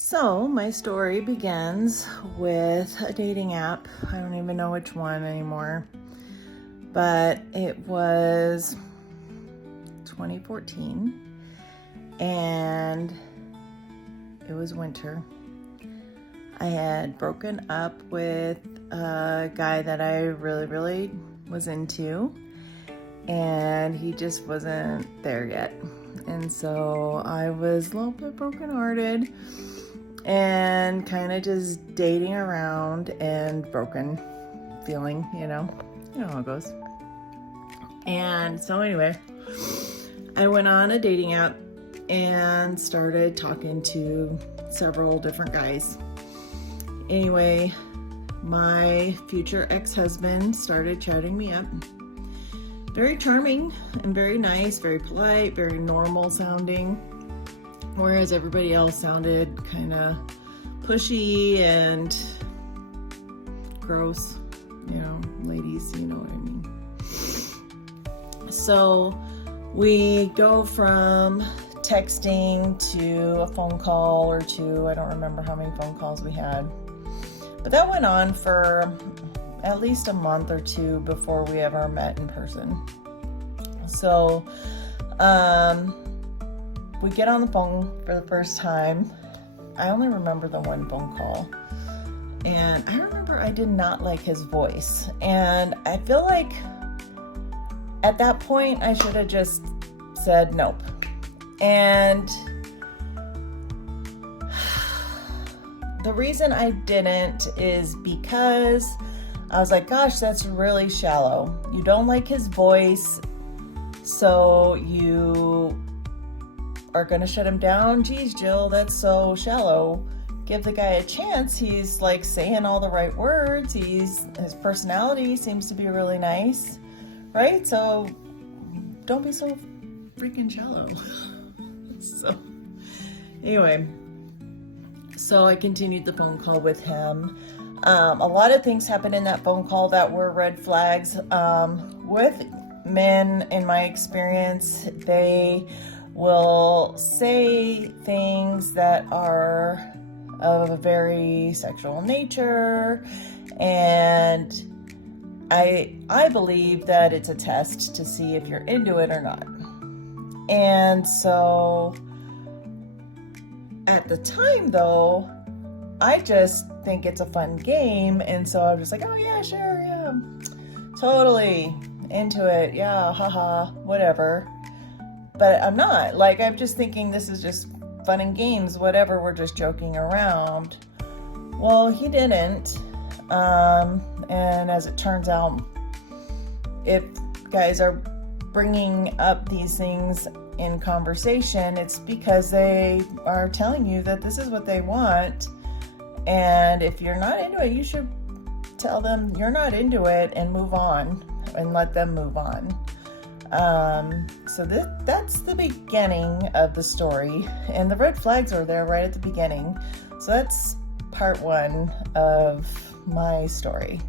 So my story begins with a dating app. I don't even know which one anymore, but it was 2014 and it was winter. I had broken up with a guy that I really was into, and he just wasn't there yet. And so I was a little bit brokenhearted and kind of just dating around and broken feeling, you know how it goes. And so anyway, I went on a dating app and started talking to several different guys. Anyway, my future ex-husband started chatting me up. Very charming and very nice, very polite, very normal sounding, whereas everybody else sounded kind of pushy and gross, ladies, you know what I mean. So we go from texting to a phone call or two. I don't remember how many phone calls we had, but that went on for at least a month or two before we ever met in person. So we get on the phone for the first time. I only remember the one phone call, and I remember I did not like his voice, and I feel like at that point I should have just said nope. And the reason I didn't is because I was like, gosh, that's really shallow. You don't like his voice, so you are going to shut him down? Geez, Jill, that's so shallow. Give the guy a chance. He's like saying all the right words. His personality seems to be really nice, right? So don't be so freaking shallow. So anyway, so I continued the phone call with him. A lot of things happened in that phone call that were red flags. With men, in my experience, they will say things that are of a very sexual nature, and I believe that it's a test to see if you're into it or not. And so at the time, though, I just think it's a fun game, and so I'm just like, oh yeah, sure, yeah, totally into it, yeah, haha, whatever. But I'm not. Like, I'm just thinking this is just fun and games, whatever, we're just joking around. Well, he didn't, and as it turns out, if guys are bringing up these things in conversation, it's because they are telling you that this is what they want. And if you're not into it, you should tell them you're not into it and move on and let them move on. So that's the beginning of the story. And the red flags are there right at the beginning. So that's part one of my story.